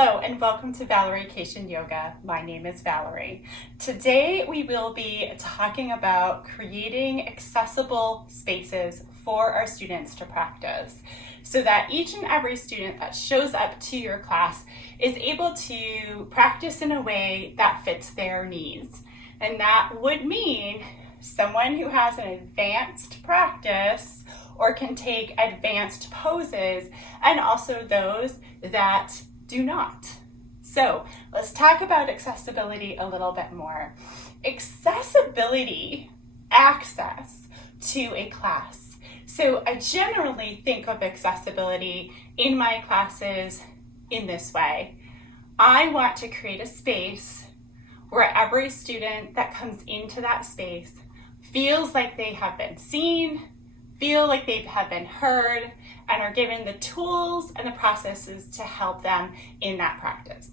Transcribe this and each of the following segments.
Hello and welcome to Valeriecation Yoga. My name is Valerie. Today we will be talking about creating accessible spaces for our students to practice so that each and every student that shows up to your class is able to practice in a way that fits their needs. And that would mean someone who has an advanced practice or can take advanced poses, and also those that do not. So let's talk about accessibility a little bit more. Accessibility, access to a class. So I generally think of accessibility in my classes in this way. I want to create a space where every student that comes into that space feels like they have been seen, feel like they have been heard, and are given the tools and the processes to help them in that practice.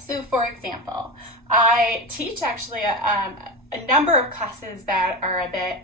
So for example, I teach actually a number of classes that are a bit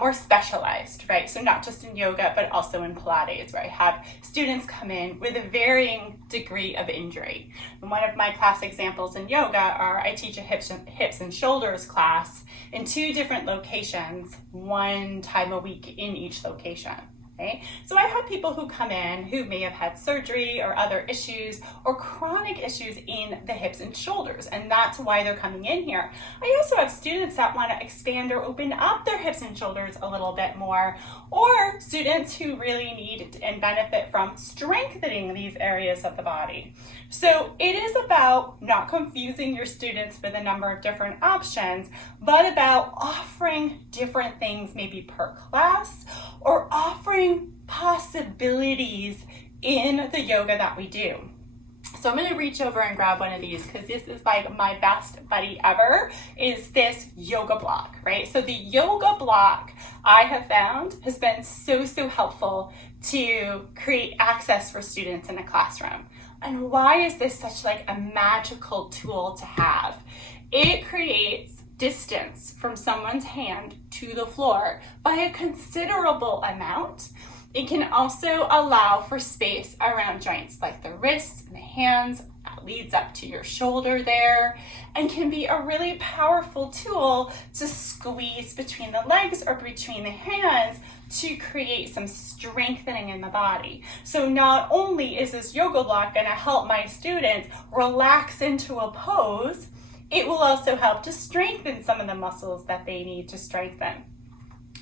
more specialized, right? So not just in yoga, but also in Pilates, where I have students come in with a varying degree of injury. And one of my class examples in yoga are I teach a hips and shoulders class in 2 different locations, 1 time a week in each location. Okay? So I have people who come in who may have had surgery or other issues or chronic issues in the hips and shoulders, and that's why they're coming in here. I also have students that want to expand or open up their hips and shoulders a little bit more, or students who really need and benefit from strengthening these areas of the body. So it is about not confusing your students with a number of different options, but about offering different things maybe per class, or offering possibilities in the yoga that we do. So I'm going to reach over and grab one of these because this is like my best buddy ever, is this yoga block, right? So the yoga block I have found has been so helpful to create access for students in a classroom. And why is this such like a magical tool to have? It creates distance from someone's hand to the floor by a considerable amount. It can also allow for space around joints like the wrists and the hands that leads up to your shoulder there, and can be a really powerful tool to squeeze between the legs or between the hands to create some strengthening in the body. So not only is this yoga block going to help my students relax into a pose, it will also help to strengthen some of the muscles that they need to strengthen.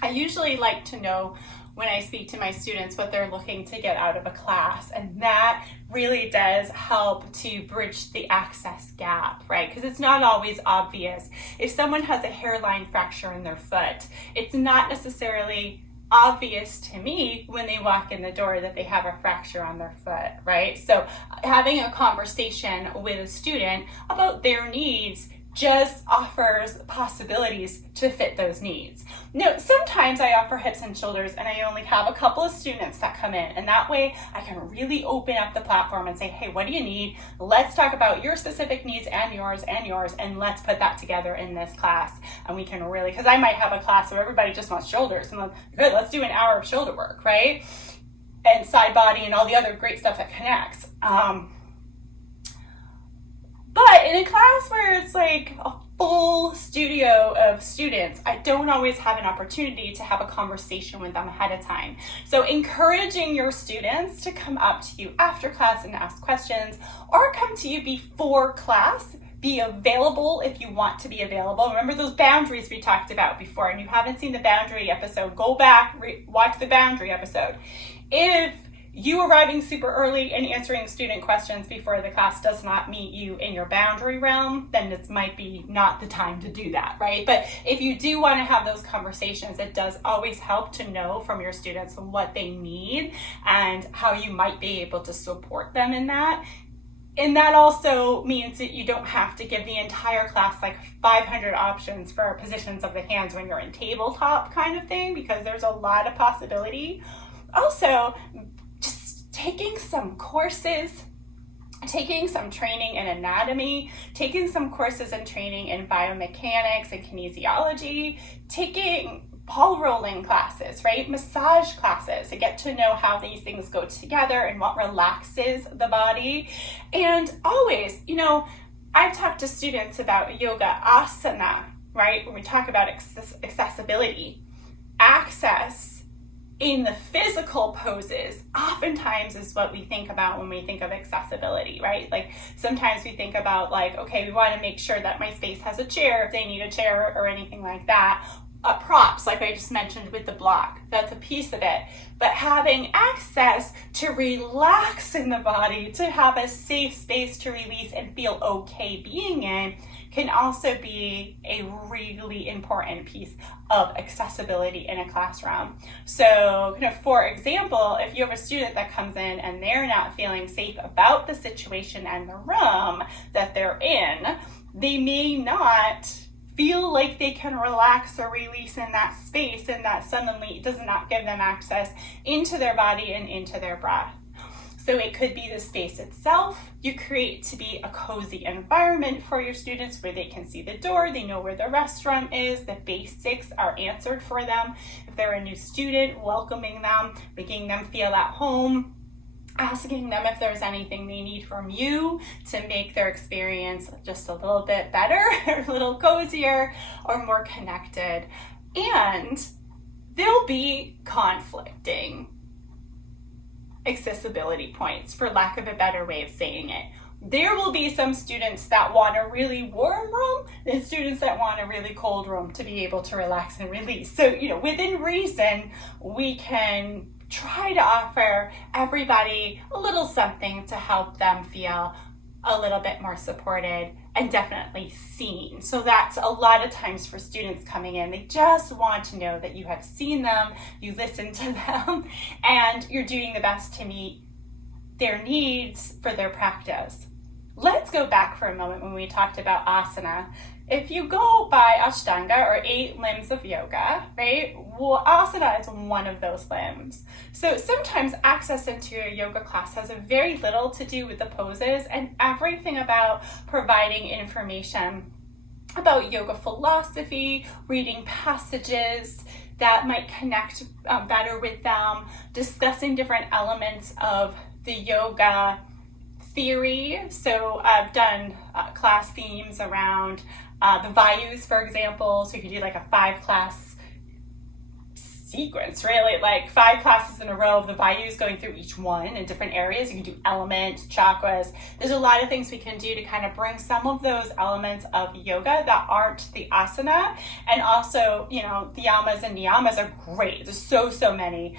I usually like to know when I speak to my students what they're looking to get out of a class, and that really does help to bridge the access gap, right? Because it's not always obvious. If someone has a hairline fracture in their foot, it's not necessarily obvious to me when they walk in the door that they have a fracture on their foot, right? So having a conversation with a student about their needs just offers possibilities to fit those needs. Now, sometimes I offer hips and shoulders and I only have a couple of students that come in, and that way I can really open up the platform and say, hey, what do you need? Let's talk about your specific needs and yours, and let's put that together in this class. And we can really, because I might have a class where everybody just wants shoulders, and I'm like, good, let's do an hour of shoulder work, right? And side body and all the other great stuff that connects. But in a class where it's like a full studio of students, I don't always have an opportunity to have a conversation with them ahead of time. So encouraging your students to come up to you after class and ask questions, or come to you before class. Be available if you want to be available. Remember those boundaries we talked about before, and you haven't seen the boundary episode, go back, watch the boundary episode. If you arriving super early and answering student questions before the class does not meet you in your boundary realm, then this might be not the time to do that, right? But if you do want to have those conversations, it does always help to know from your students what they need and how you might be able to support them in that. And that also means that you don't have to give the entire class like 500 options for positions of the hands when you're in tabletop kind of thing, because there's a lot of possibility. Also, taking some courses, taking some training in anatomy, taking some courses and training in biomechanics and kinesiology, taking ball rolling classes, right? Massage classes to get to know how these things go together and what relaxes the body. And always, I've talked to students about yoga asana, right? When we talk about accessibility, access in the physical poses oftentimes is what we think about when we think of accessibility, right? Like sometimes we think about like, okay, we want to make sure that my space has a chair if they need a chair or anything like that. Props, like I just mentioned with the block, that's a piece of it. But having access to relax in the body, to have a safe space to release and feel okay being in, can also be a really important piece of accessibility in a classroom. So, for example, if you have a student that comes in and they're not feeling safe about the situation and the room that they're in, they may not feel like they can relax or release in that space, and that suddenly does not give them access into their body and into their breath. So it could be the space itself you create to be a cozy environment for your students where they can see the door, they know where the restroom is, the basics are answered for them. If they're a new student, welcoming them, making them feel at home, asking them if there's anything they need from you to make their experience just a little bit better, or a little cozier, or more connected. And there'll be conflicting accessibility points, for lack of a better way of saying it. There will be some students that want a really warm room and students that want a really cold room to be able to relax and release. So, within reason, we can try to offer everybody a little something to help them feel a little bit more supported and definitely seen. So that's a lot of times for students coming in, they just want to know that you have seen them, you listen to them, and you're doing the best to meet their needs for their practice. Let's go back for a moment when we talked about asana. If you go by Ashtanga, or 8 limbs of yoga, right? Well, asana is one of those limbs. So sometimes access into a yoga class has very little to do with the poses and everything about providing information about yoga philosophy, reading passages that might connect better with them, discussing different elements of the yoga theory. So I've done class themes around the Vayus, for example. So you can do like a 5-class sequence, really, like 5 classes in a row of the Vayus, going through each one in different areas. You can do elements, chakras. There's a lot of things we can do to kind of bring some of those elements of yoga that aren't the asana. And also, the yamas and niyamas are great. There's so many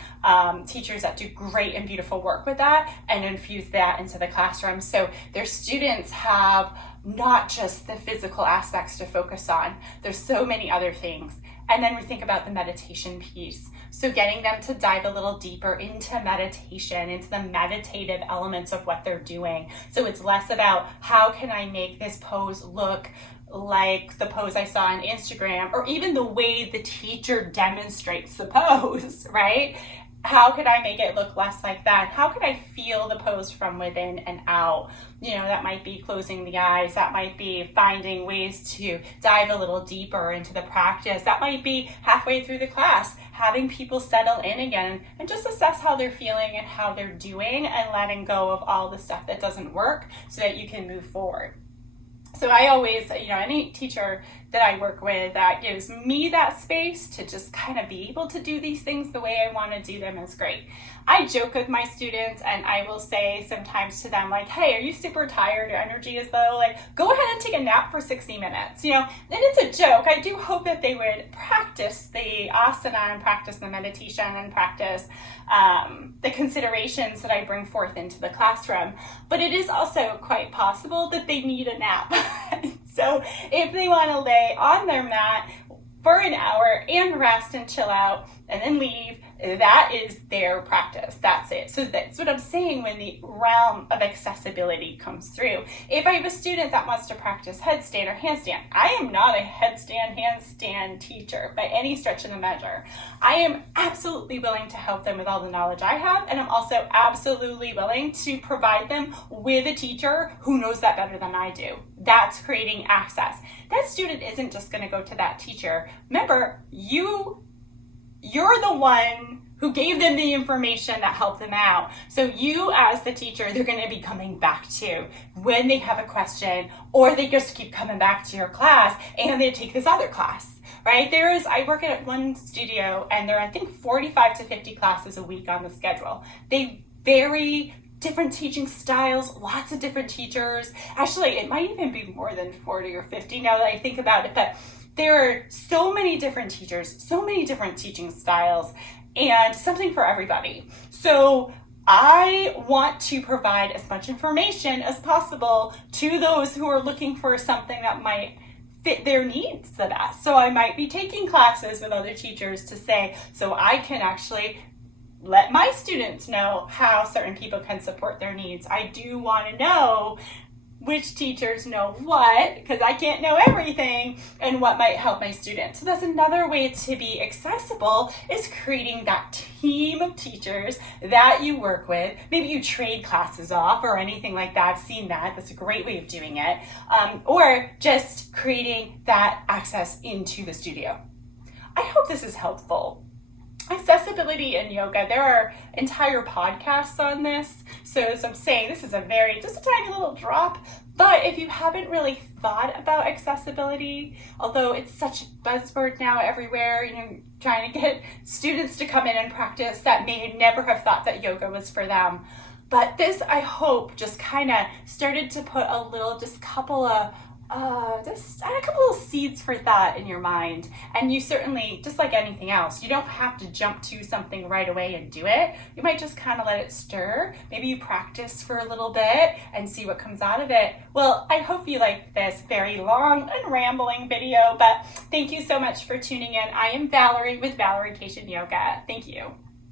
teachers that do great and beautiful work with that and infuse that into the classroom. So their students have not just the physical aspects to focus on. There's so many other things. And then we think about the meditation piece. So getting them to dive a little deeper into meditation, into the meditative elements of what they're doing. So it's less about how can I make this pose look like the pose I saw on Instagram, or even the way the teacher demonstrates the pose, right? How could I make it look less like that? How could I feel the pose from within and out? That might be closing the eyes. That might be finding ways to dive a little deeper into the practice. That might be halfway through the class, having people settle in again and just assess how they're feeling and how they're doing, and letting go of all the stuff that doesn't work so that you can move forward. So I always, any teacher that I work with that gives me that space to just kind of be able to do these things the way I want to do them is great. I joke with my students and I will say sometimes to them, like, hey, are you super tired? Your energy is low? Like, go ahead and take a nap for 60 minutes, and it's a joke. I do hope that they would practice the asana and practice the meditation and practice the considerations that I bring forth into the classroom. But it is also quite possible that they need a nap. So if they want to lay on their mat for an hour and rest and chill out and then leave, that is their practice. That's it. So that's what I'm saying when the realm of accessibility comes through. If I have a student that wants to practice headstand or handstand, I am not a headstand, handstand teacher by any stretch of the measure. I am absolutely willing to help them with all the knowledge I have, and I'm also absolutely willing to provide them with a teacher who knows that better than I do. That's creating access. That student isn't just going to go to that teacher. Remember, you you're the one who gave them the information that helped them out. So you as the teacher, they're going to be coming back to when they have a question, or they just keep coming back to your class and they take this other class, right? I work at one studio and there are, I think, 45 to 50 classes a week on the schedule. They vary, different teaching styles, lots of different teachers. Actually, it might even be more than 40 or 50 now that I think about it, but there are so many different teachers, so many different teaching styles, and something for everybody. So I want to provide as much information as possible to those who are looking for something that might fit their needs the best. So I might be taking classes with other teachers to say, so I can actually let my students know how certain people can support their needs. I do want to know which teachers know what, because I can't know everything, and what might help my students. So that's another way to be accessible, is creating that team of teachers that you work with. Maybe you trade classes off or anything like that. I've seen that. That's a great way of doing it. Or just creating that access into the studio. I hope this is helpful. Accessibility in yoga, there are entire podcasts on this. So as I'm saying, this is just a tiny little drop. But if you haven't really thought about accessibility, although it's such a buzzword now everywhere, trying to get students to come in and practice that may never have thought that yoga was for them. But this, I hope, just kind of started to put just a couple of seeds for thought in your mind. And you certainly, just like anything else, you don't have to jump to something right away and do it. You might just kind of let it stir. Maybe you practice for a little bit and see what comes out of it. Well, I hope you like this very long and rambling video, but thank you so much for tuning in. I am Valerie with Valeriecation Yoga. Thank you.